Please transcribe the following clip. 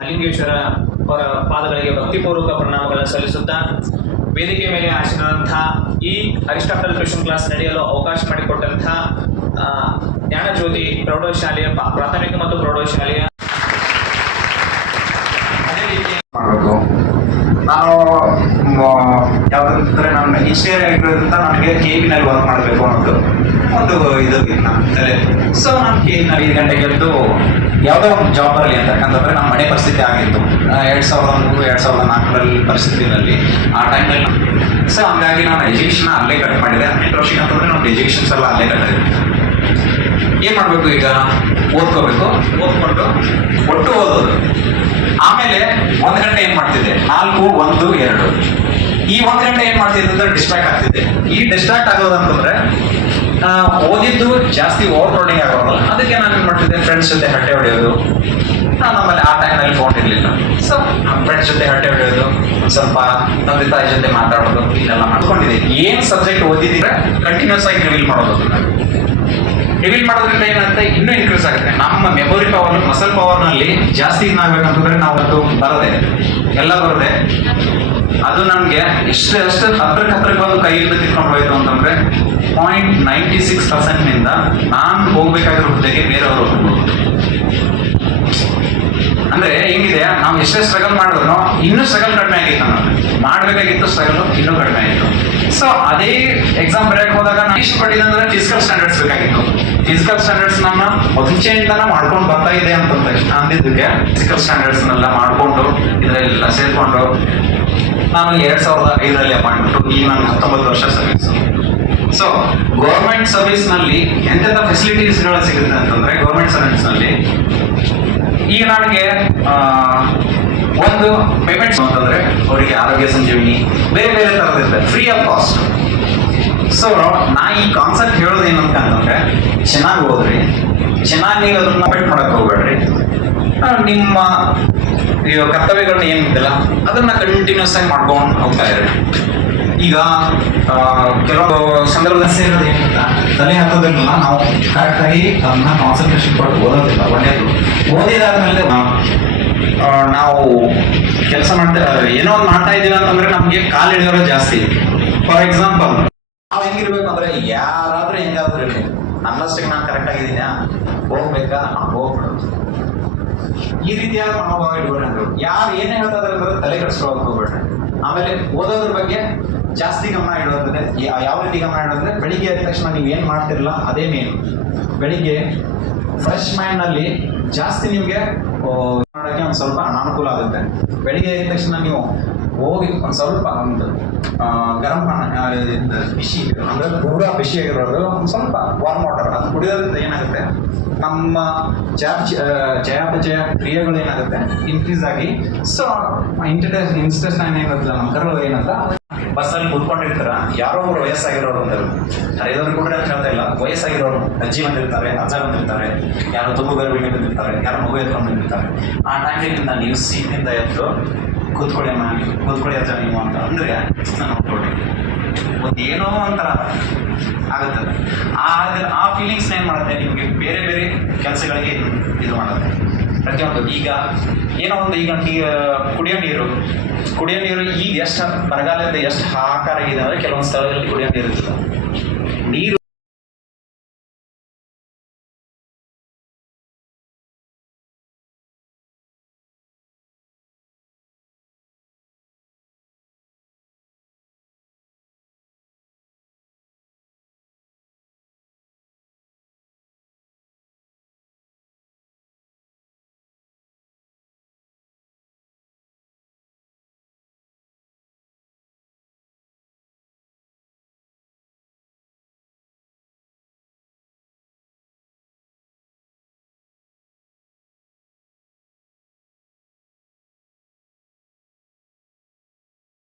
ಅಲಿಂಗೇಶ್ವರ ಅವರ ಪಾದಗಳಿಗೆ ಭಕ್ತಿಪೂರ್ವಕ ಪ್ರಣಾಮಗಳನ್ನು ಸಲ್ಲಿಸುತ್ತಾ ವೇದಿಕೆ ಮೇಲೆ ಆಶೀನಂತಹ ಈ ಅರಿಸ್ಟಾಟಲ್ ಟ್ಯೂಷನ್ ಕ್ಲಾಸ್ ನಡೆಯಲು ಅವಕಾಶ ಮಾಡಿಕೊಟ್ಟಂತಹ ಜ್ಞಾನಜ್ಯೋತಿ ಪ್ರೌಢಶಾಲೆಯ ಪ್ರಾಥಮಿಕ ಮತ್ತು ಪ್ರೌಢಶಾಲೆಯ ಅದೇ ರೀತಿ ನಾನು ಯಾವ್ದಂತಂದ್ರೆ ನಾನು ಇಂಜಿನಿಯರ್ ಆಗಿರೋದ್ರಿಂದ ನನಗೆ ಕೆ ನಲ್ಲಿ ವರ್ಕ್ ಮಾಡಬೇಕು ಅನ್ನೋದು ಒಂದು ಇದು ನನ್ನ ತಲೆ ಸೊ ನಾನು ಕೆ ನಲ್ಲಿ ಐದು ಗಂಟೆಗೆ ಎದ್ದು ಯಾವುದೋ ಒಂದು ಜಾಬ್ ಅಂತಕ್ಕಂಥದ್ರೆ ನಮ್ಮ ಮನೆ ಪರಿಸ್ಥಿತಿ ಆಗಿತ್ತು. ಎರಡು ಸಾವಿರದ ಮೂರು, ಎರಡು ಸಾವಿರದ ನಾಲ್ಕರಲ್ಲಿ ಪರಿಸ್ಥಿತಿನಲ್ಲಿ ಆ ಟೈಮಲ್ಲಿ ಸೊ ಹಂಗಾಗಿ ನಾನು ಎಜುಕೇಷನ್ ಅಲ್ಲೇ ಕಟ್ ಮಾಡಿದೆ. ಹನ್ನೆರಡು ವರ್ಷಕ್ಕೆ ಅಂತಂದ್ರೆ ನಮ್ಮ ಎಜುಕೇಷನ್ಸ್ ಎಲ್ಲ ಅಲ್ಲೇ ಕಟ್ಟಿದೆ ಏನು ಮಾಡಬೇಕು ಈಗ? ಓದ್ಕೋಬೇಕು? ಓದ್ಕೊಂಡು ಒಟ್ಟು ಓದೋದು. ಆಮೇಲೆ ಒಂದು ಗಂಟೆ ಏನು ಮಾಡ್ತಿದ್ದೆ? ನಾಲ್ಕು, ಒಂದು, ಎರಡು. ಈ ಒಂದು ಗಂಟೆ ಏನು ಮಾಡ್ತಿದ್ದೆ ಅಂದ್ರೆ ಡಿಸ್ಟ್ರಾಕ್ಟ್ ಆಗ್ತಿದ್ದೆ. ಈ ಡಿಸ್ಟ್ರಾಕ್ಟ್ ಆಗೋದಂತಂದ್ರೆ ಓದಿದ್ದು ಜಾಸ್ತಿ ಓವರ್ ಲೋಡಿಂಗ್ ಆಗೋಲ್ಲ ಅದಕ್ಕೆ ನಾನು ಏನ್ ಮಾಡ್ತಿದ್ದೆ? ಫ್ರೆಂಡ್ಸ್ ಜೊತೆ ಹಟ್ಟೆ ಹೊಡೆಯೋದು. ನಾನು ನಮ್ಮಲ್ಲಿ ಆ ಟೈಮ್ನಲ್ಲಿ ಫೋನ್ ಇರಲಿಲ್ಲ. ಸೊ ನಮ್ಮ ಫ್ರೆಂಡ್ಸ್ ಜೊತೆ ಹಟ್ಟೆ ಹೊಡೆಯೋದು ಸ್ವಲ್ಪ ತಂದೆ ತಾಯಿ ಜೊತೆ ಮಾತಾಡೋದು, ಇಲ್ಲೆಲ್ಲ ಮಾಡ್ಕೊಂಡಿದ್ದೆ. ಏನ್ ಸಬ್ಜೆಕ್ಟ್ ಓದಿದ್ರೆ ಕಂಟಿನ್ಯೂಸ್ ಆಗಿ ರಿವೀಲ್ ಮಾಡೋದು. ರಿವೀಲ್ ಮಾಡೋದ್ರಿಂದ ಏನಂತ ಇನ್ನೂ ಇನ್ಕ್ರೀಸ್ ಆಗುತ್ತೆ. ನಮ್ಮ ಮೆಮೊರಿ ಪವರ್ ಮಸಲ್ ಪವರ್ನಲ್ಲಿ ಜಾಸ್ತಿ ಇದಾಗಬೇಕಂತಂದ್ರೆ ನಾವು ಅದು ಬರದೆ, ಎಲ್ಲ ಬರದೆ. ಅದು ನಮಗೆ ಎಷ್ಟು ಎಷ್ಟು ಹತ್ರಕ್ಕೆ ಹತ್ರಕ್ಕೆ ಬಂದು ಕೈಯಿಂದ ತಿಳ್ಕೊಂಡು ಹೋಯ್ತು ಅಂತಂದ್ರೆ ಪಾಯಿಂಟ್ ನೈಂಟಿ ಸಿಕ್ಸ್ ಪರ್ಸೆಂಟ್ನಿಂದ ನಾನು ಹೋಗ್ಬೇಕಾಗಿರೋ ಹುದ್ದೆಗೆ ಬೇರೆಯವರು ಅಂದ್ರೆ ಹೆಂಗಿದೆ, ನಾವು ಎಷ್ಟೇ ಸ್ಟ್ರಗಲ್ ಮಾಡಿದ್ರು ಇನ್ನೂ ಸ್ಟ್ರಗಲ್ ಕಡಿಮೆ ಆಗಿತ್ತು ನಾನು ಮಾಡಬೇಕಾಗಿತ್ತು ಸ್ಟ್ರಗಲ್ ಇನ್ನೂ ಕಡಿಮೆ ಆಗಿತ್ತು. ಸೊ ಅದೇ ಎಕ್ಸಾಮ್ ಬರೆಯಕ್ಕೆ ಹೋದಾಗ ನಾನು ಇಷ್ಟು ಪಟ್ಟಿದೆ ಅಂದ್ರೆ ಫಿಸಿಕಲ್ ಸ್ಟ್ಯಾಂಡರ್ಡ್ಸ್ ಬೇಕಾಗಿತ್ತು. ಫಿಸಿಕಲ್ ಸ್ಟ್ಯಾಂಡರ್ಡ್ಸ್ ನಮ್ಮ ಮುಂಚೆಯಿಂದನೇ ಮಾಡ್ಕೊಂಡು ಬರ್ತಾ ಇದೆ ಅಂತ ಅಂದಿದ್ದಕ್ಕೆ ಫಿಸಿಕಲ್ ಸ್ಟ್ಯಾಂಡರ್ಡ್ಸ್ ನೆಲ್ಲ ಮಾಡ್ಕೊಂಡು ಇದರಲ್ಲೆಲ್ಲ ಸೇರ್ಕೊಂಡು ನಾನು ಎರಡ್ ಸಾವಿರದ ಐದರಲ್ಲಿ ಅಪಾಯಿಂಟ್ಮೆಂಟ್ ಈ ನಾನು ಹತ್ತೊಂಬತ್ತು ವರ್ಷ ಸರ್ವಿಸ್ ಸೊ ಗೌರ್ಮೆಂಟ್ ಸರ್ವಿಸ್ನಲ್ಲಿ ಎಂತೆಂಥ ಫೆಸಿಲಿಟೀಸ್ಗಳು ಸಿಗುತ್ತೆ ಅಂತಂದ್ರೆ ಗೌರ್ಮೆಂಟ್ ಸರ್ವಿಸ್ನಲ್ಲಿ ಈಗ ನನಗೆ ಒಂದು ಪೇಮೆಂಟ್ಸ್ ಅಂತಂದ್ರೆ ಅವರಿಗೆ ಆರೋಗ್ಯ ಸಂಜೀವಿನಿ, ಬೇರೆ ಬೇರೆ ಥರದಿರುತ್ತೆ ಫ್ರೀ ಆಫ್ ಕಾಸ್ಟ್ ಸೊ ನಾ ಈ ಕಾನ್ಸೆಪ್ಟ್ ಹೇಳೋದು ಏನಂತ ಅಂತಂದ್ರೆ, ಚೆನ್ನಾಗಿ ಓದ್ರಿ, ಚೆನ್ನಾಗಿ ನೀವು ಅದನ್ನ ಬೆಟ್ ಮಾಡಕ್ ಹೋಗ್ಬೇಡ್ರಿ. ನಿಮ್ಮ ಕರ್ತವ್ಯಗಳನ್ನ ಏನಿದೆಯಲ್ಲ ಅದನ್ನ ಕಂಟಿನ್ಯೂಸ್ ಆಗಿ ಮಾಡ್ಕೊಂಡು ಹೋಗ್ತಾ ಇರ್ರಿ. ಈಗ ಕೆಲವು ಸಂದರ್ಭದಲ್ಲಿ ಸೇರೋದು ಏನಿಲ್ಲ, ತಲೆ ಹತ್ತೋದನ್ನೆಲ್ಲ ನಾವು ಕರೆಕ್ಟಾಗಿ ಅದನ್ನ ಕಾನ್ಸಂಟ್ರೇಷನ್ ಕೊಟ್ಟು ಓದೋದಿಲ್ಲ ಒಳ್ಳೆಯದು ಓದಿದಾದ್ಮೇಲೆ ನಾವು ಕೆಲಸ ಮಾಡ್ತಾ, ಏನೋ ಒಂದು ಮಾಡ್ತಾ ಇದೀವಿ ಅಂತಂದ್ರೆ ನಮ್ಗೆ ಕಾಲು ಹಿಡಿಯೋರು ಜಾಸ್ತಿ. ಫಾರ್ ಎಕ್ಸಾಂಪಲ್ ನಾವು ಹೆಂಗಿರ್ಬೇಕು ಅಂದ್ರೆ ಯಾರಾದ್ರೂ ಹೆಂಗಾದ್ರೂ ಇರಲಿ. ನನ್ನಷ್ಟಕ್ಕೆ ನಾನು ಕರೆಕ್ಟ್ ಆಗಿದ್ದೀನ? ಹೋಗ್ಬೇಕಾ? ಹೋಗ್ಬಿಡೋದು ಈ ರೀತಿಯಾದ ಮನೋಭಾವ ಇಟ್ಕೊಂಡ್ರು ಯಾರು ಏನ್ ಹೇಳ್ತಾ ಇದಾರೆ ಅಂದ್ರೆ ತಲೆ ಕೆಡಿಸ್ಕೊಳ್ಳೋಕೆ ಹೋಗ್ಬೇಡ್ರಿ. ಆಮೇಲೆ ಓದೋದ್ರ ಬಗ್ಗೆ ಜಾಸ್ತಿ ಗಮನ ಇಡೋದ್ರೆ ಯಾ- ಯಾವ ರೀತಿ ಗಮನ ಇಡೋದ್ರೆ ಬೆಳಿಗ್ಗೆ ಎದ್ದ ತಕ್ಷಣ ನೀವು ಏನ್ ಮಾಡ್ತಿರಲ್ಲ ಅದೇ ಮೇನ್ ಬೆಳಿಗ್ಗೆ ಫ್ರೆಶ್ ಮೈಂಡ್ನಲ್ಲಿ ಜಾಸ್ತಿ ನಿಮ್ಗೆ ಸ್ವಲ್ಪ ಅನಾನುಕೂಲ ಆಗುತ್ತೆ. ಬೆಳಿಗ್ಗೆ ಎದ್ದ ತಕ್ಷಣ ನೀವು ಹೋಗಿ ಒಂದು ಸ್ವಲ್ಪ ಒಂದು ಗರಂ ಬಿಸಿ ಅಂದರೆ ಪೂರಾ ಬಿಸಿ ಆಗಿರೋದು ಒಂದು ಸ್ವಲ್ಪ ವಾರ್ಮ್ ವಾಟರ್ ಅದು ಕುಡಿಯೋದ್ರಿಂದ ಏನಾಗುತ್ತೆ ನಮ್ಮ ಜಯ ಚಯಾಪಚಯ ಕ್ರಿಯೆಗಳು ಏನಾಗುತ್ತೆ ಇನ್ಕ್ರೀಸ್ ಆಗಿ ಸೊ ಇಂಟರ್ಟೆಸ್ ಇನ್ಸ್ಟೇಷನ್ ಏನಾಗುತ್ತೆ ನಮ್ಮ ಕರುಳು ಏನಂತ ಬಸ್ಸಲ್ಲಿ ಕೂತ್ಕೊಂಡಿರ್ತಾರ ಯಾರೋ ಒಬ್ರು ವಯಸ್ಸಾಗಿರೋರು ಅಂದರು ಹರಿದವ್ರು ಕೂಡ ಹೇಳ್ತಾ ಇಲ್ಲ ವಯಸ್ಸಾಗಿರೋರು ಅಜ್ಜಿ ಬಂದಿರ್ತಾರೆ ಅಜ್ಜ ಬಂದಿರ್ತಾರೆ ಯಾರೋ ತುಂಬ ಗರ್ಭಿಣಿ ಬಂದಿರ್ತಾರೆ ಯಾರೋ ಮಗು ಎತ್ಕೊಂಡು ಬಂದಿರ್ತಾರೆ ಆ ಟೈಮಿಂದ ನೀವು ಸೀನಿಂದ ಎದ್ದು ಕೂತ್ಕೊಳ್ಳಿ ಅಮ್ಮ ಕೂತ್ಕೊಳ್ಳಿ ಅಜ್ಜ ನೀವು ಅಂತ. ಅಂದ್ರೆ ನಾನು ನೋಡ್ಕೊಳ್ಳಿ ಒಂದು ಏನೋ ಒಂಥರ ಆಗುತ್ತೆ. ಆ ಆ ಫೀಲಿಂಗ್ಸ್ನ ಏನು ಮಾಡುತ್ತೆ? ನಿಮಗೆ ಬೇರೆ ಬೇರೆ ಕೆಲಸಗಳಿಗೆ ಇದು ಮಾಡುತ್ತೆ. ಪ್ರತಿಯೊಂದು ಈಗ ಏನೋ ಒಂದು ಈಗ ನೀ- ಕುಡಿಯೋ ನೀರು. ಕುಡಿಯೋ ನೀರು ಈಗ ಎಷ್ಟು ಬರಗಾಲದಿಂದ ಎಷ್ಟು ಹಾಕಾರ ಇದೆ ಅಂದರೆ ಕೆಲವೊಂದು ಸ್ಥಳದಲ್ಲಿ ಕುಡಿಯೋ ನೀರು ನೀರು